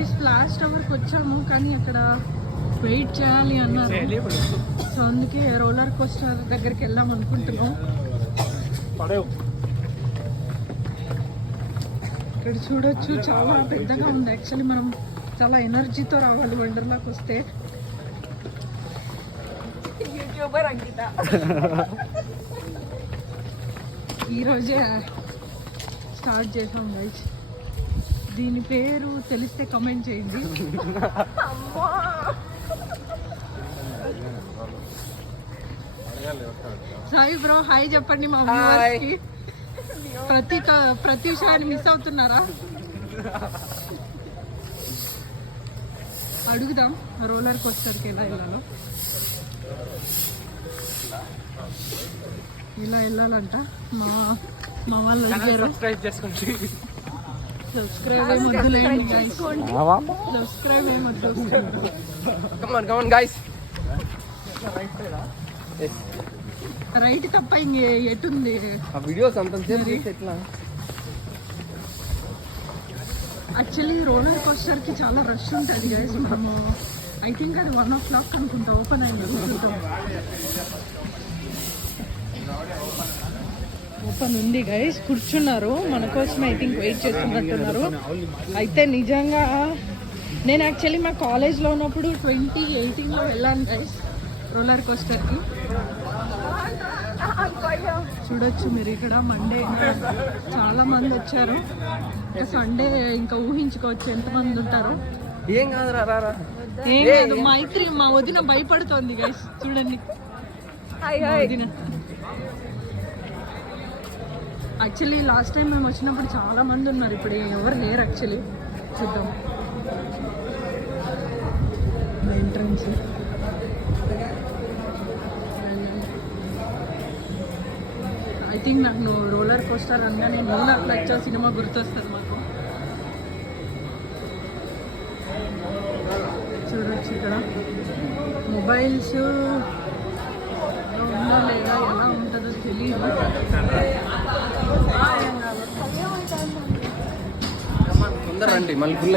Guys last అవర్కి వచ్చాము కానీ అక్కడ వెయిట్ చేయాలి అన్నారు. సో అందుకే రోలర్ కోస్టర్ దగ్గరికి వెళ్దాం అనుకుంటున్నాం. ఇక్కడ చూడొచ్చు చాలా పెద్దగా ఉంది. యాక్చువల్లీ మనం చాలా ఎనర్జీతో రావాలి వండర్లాకి వస్తే. యూట్యూబర్ అంకిత ఈరోజే స్టార్ట్ చేసాం గైస్. దీని పేరు తెలిస్తే కమెంట్ చేయండి. సాయి బ్రో హాయ్ చెప్పండి మా వ్యూవర్స్కి. ప్రతి విషయాన్ని మిస్ అవుతున్నారా? అడుగుదాం రోలర్ కోస్టర్కి ఎలా వెళ్ళాలో. ఇలా వెళ్ళాలంట మా వాళ్ళు అడిగారు. సబ్స్క్రైబ్ ఏమొద్దులేండి గైస్, సబ్స్క్రైబ్ ఏమొద్దు. రైట్ తప్ప ఇంక ఎటుంది వీడియోస్ ఎట్లా? యాక్చువల్లీ రోలర్ కోస్టర్ కి చాలా రష్ ఉంటుంది గైస్. మనము ఐ థింక్ అది 1 o'clock అనుకుంటా ఓపెన్ అయింది. ఓపెన్ ఉంది గైస్, కూర్చున్నారు మన కోసం. ఐ థింక్ వెయిట్ చేస్తున్నట్టున్నారు. అయితే నిజంగా నేను యాక్చువల్లీ మా కాలేజ్లో ఉన్నప్పుడు 2018లో వెళ్ళాను గైస్ రోలర్ కోస్టర్కి. చూడొచ్చు మీరు ఇక్కడ మండే చాలా మంది వచ్చారు. సండే ఇంకా ఊహించుకోవచ్చు ఎంతమంది ఉంటారో. ఏం కాదు ఏం కాదు. మైత్రి మా వదిన భయపడుతోంది గైస్ చూడండి. వదిన యాక్చువల్లీ లాస్ట్ టైం మేము వచ్చినప్పుడు చాలా మంది ఉన్నారు, ఇప్పుడు ఎవరు లేరు. యాక్చువల్లీ చూద్దాం ఎంట్రన్స్. ఐ థింక్ నాకు రోలర్ కోస్టర్ అనగానే మూలార్ లచ్చా సినిమా గుర్తొస్తుంది మాకు. చూడొచ్చు ఇక్కడ మొబైల్స్ ఉందా లేదా ఎలా ఉంటుందో తెలియదు. తొందర రండి మళ్ళీ ఫుల్